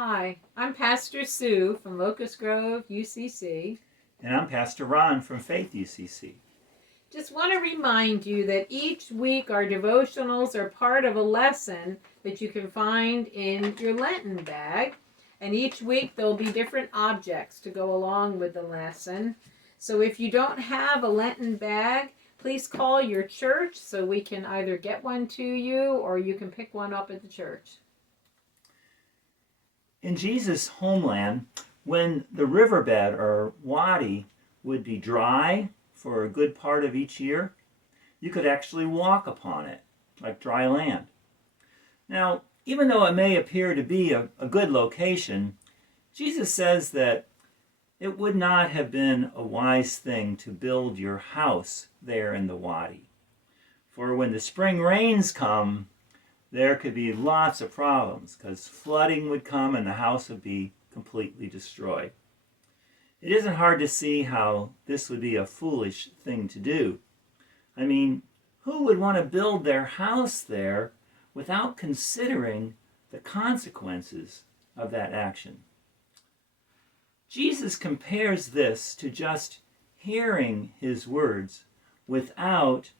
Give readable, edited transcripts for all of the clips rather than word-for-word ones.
Hi, I'm Pastor Sue from Locust Grove, UCC. And I'm Pastor Ron from Faith UCC. Just want to remind you that each week our devotionals are part of a lesson that you can find in your Lenten bag. And each week there'll be different objects to go along with the lesson. So if you don't have a Lenten bag, please call your church so we can either get one to you or you can pick one up at the church. In Jesus' homeland, when the riverbed or wadi would be dry for a good part of each year, you could actually walk upon it, like dry land. Now, even though it may appear to be a good location, Jesus says that it would not have been a wise thing to build your house there in the wadi. For when the spring rains come, there could be lots of problems because flooding would come and the house would be completely destroyed. It isn't hard to see how this would be a foolish thing to do. I mean, who would want to build their house there without considering the consequences of that action? Jesus compares this to just hearing his words without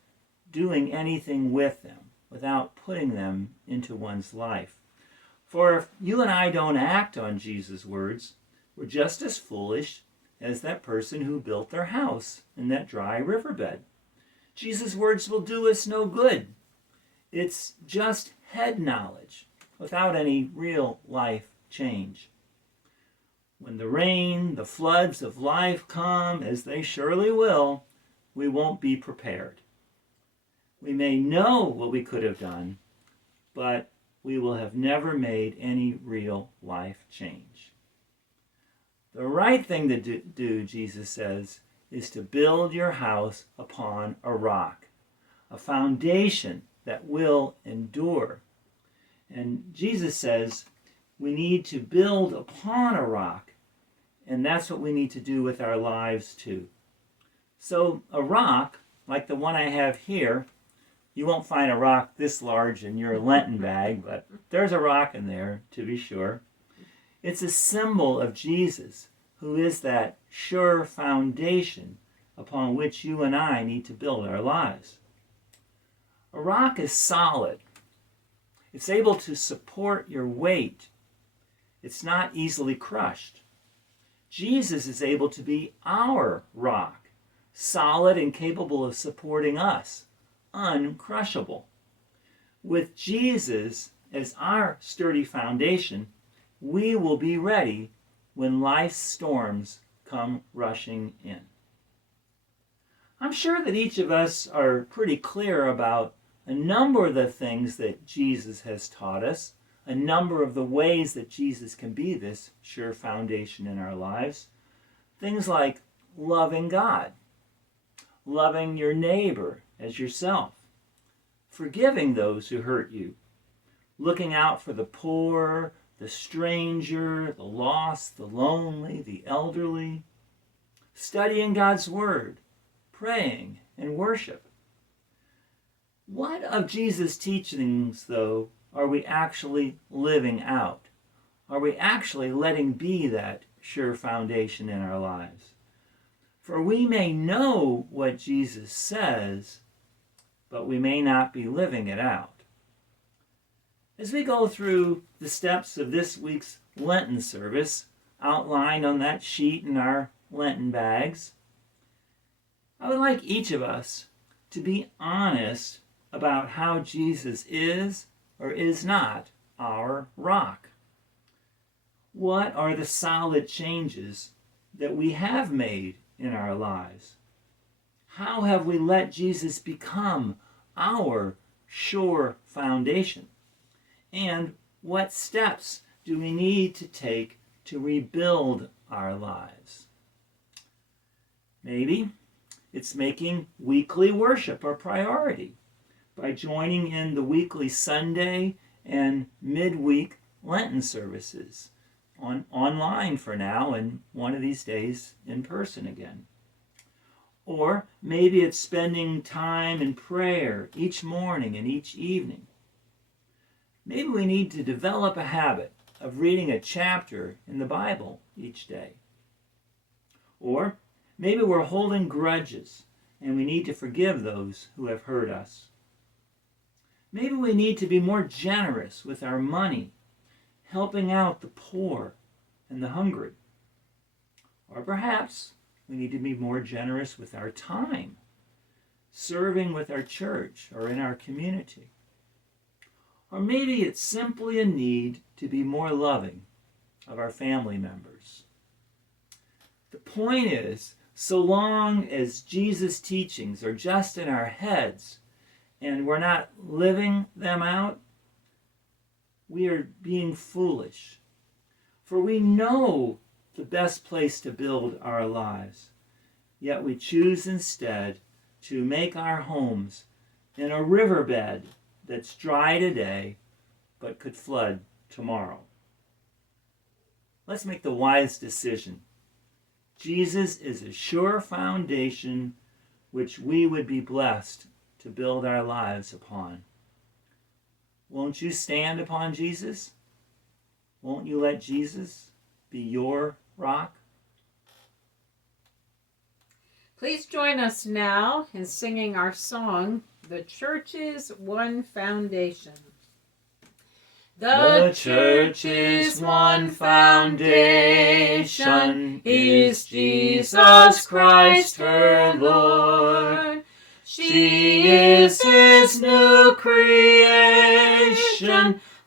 doing anything with them, without putting them into one's life. For if you and I don't act on Jesus' words, we're just as foolish as that person who built their house in that dry riverbed. Jesus' words will do us no good. It's just head knowledge without any real life change. When the rain, the floods of life come, as they surely will, we won't be prepared. We may know what we could have done, but we will have never made any real life change. The right thing to do, Jesus says, is to build your house upon a rock, a foundation that will endure. And Jesus says we need to build upon a rock, and that's what we need to do with our lives too. So a rock, like the one I have here, you won't find a rock this large in your Lenten bag, but there's a rock in there, to be sure. It's a symbol of Jesus, who is that sure foundation upon which you and I need to build our lives. A rock is solid. It's able to support your weight. It's not easily crushed. Jesus is able to be our rock, solid and capable of supporting us, uncrushable. With Jesus as our sturdy foundation, we will be ready when life's storms come rushing in. I'm sure that each of us are pretty clear about a number of the things that Jesus has taught us, a number of the ways that Jesus can be this sure foundation in our lives. Things like loving God, loving your neighbor as yourself, forgiving those who hurt you, looking out for the poor, the stranger, the lost, the lonely, the elderly, studying God's Word, praying and worship. What of Jesus' teachings, though, are we actually living out? Are we actually letting be that sure foundation in our lives? For we may know what Jesus says, but we may not be living it out. As we go through the steps of this week's Lenten service, outlined on that sheet in our Lenten bags, I would like each of us to be honest about how Jesus is or is not our rock. What are the solid changes that we have made in our lives? How have we let Jesus become our sure foundation? And what steps do we need to take to rebuild our lives? Maybe it's making weekly worship a priority by joining in the weekly Sunday and midweek Lenten services online for now, and one of these days in person again. Or maybe it's spending time in prayer each morning and each evening. Maybe we need to develop a habit of reading a chapter in the Bible each day. Or maybe we're holding grudges and we need to forgive those who have hurt us. Maybe we need to be more generous with our money, helping out the poor and the hungry. Or perhaps we need to be more generous with our time, serving with our church or in our community. Or maybe it's simply a need to be more loving of our family members. The point is, so long as Jesus' teachings are just in our heads and we're not living them out, we are being foolish. For we know the best place to build our lives, yet we choose instead to make our homes in a riverbed that's dry today but could flood tomorrow. Let's make the wise decision. Jesus is a sure foundation which we would be blessed to build our lives upon. Won't you stand upon Jesus? Won't you let Jesus be your rock? Please join us now in singing our song, The Church's One Foundation. The church's one foundation is Jesus Christ her Lord. She is his new creation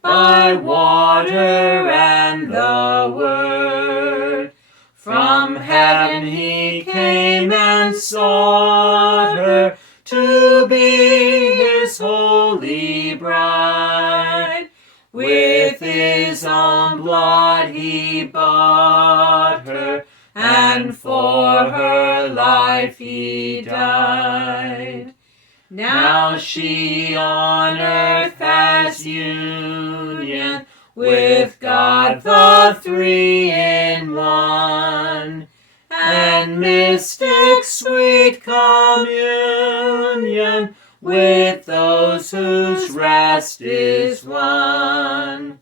by water and the word. From heaven he came and sought her to be his holy bride. With his own blood he bought her, and for her life he died. Now she on earth has union with God the Three in One, and mystic sweet communion with those whose rest is won.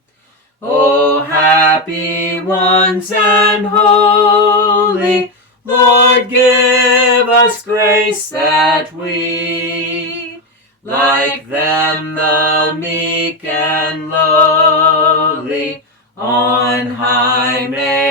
O happy ones and holy, Lord, give us grace that we, like them the meek and lowly, on high may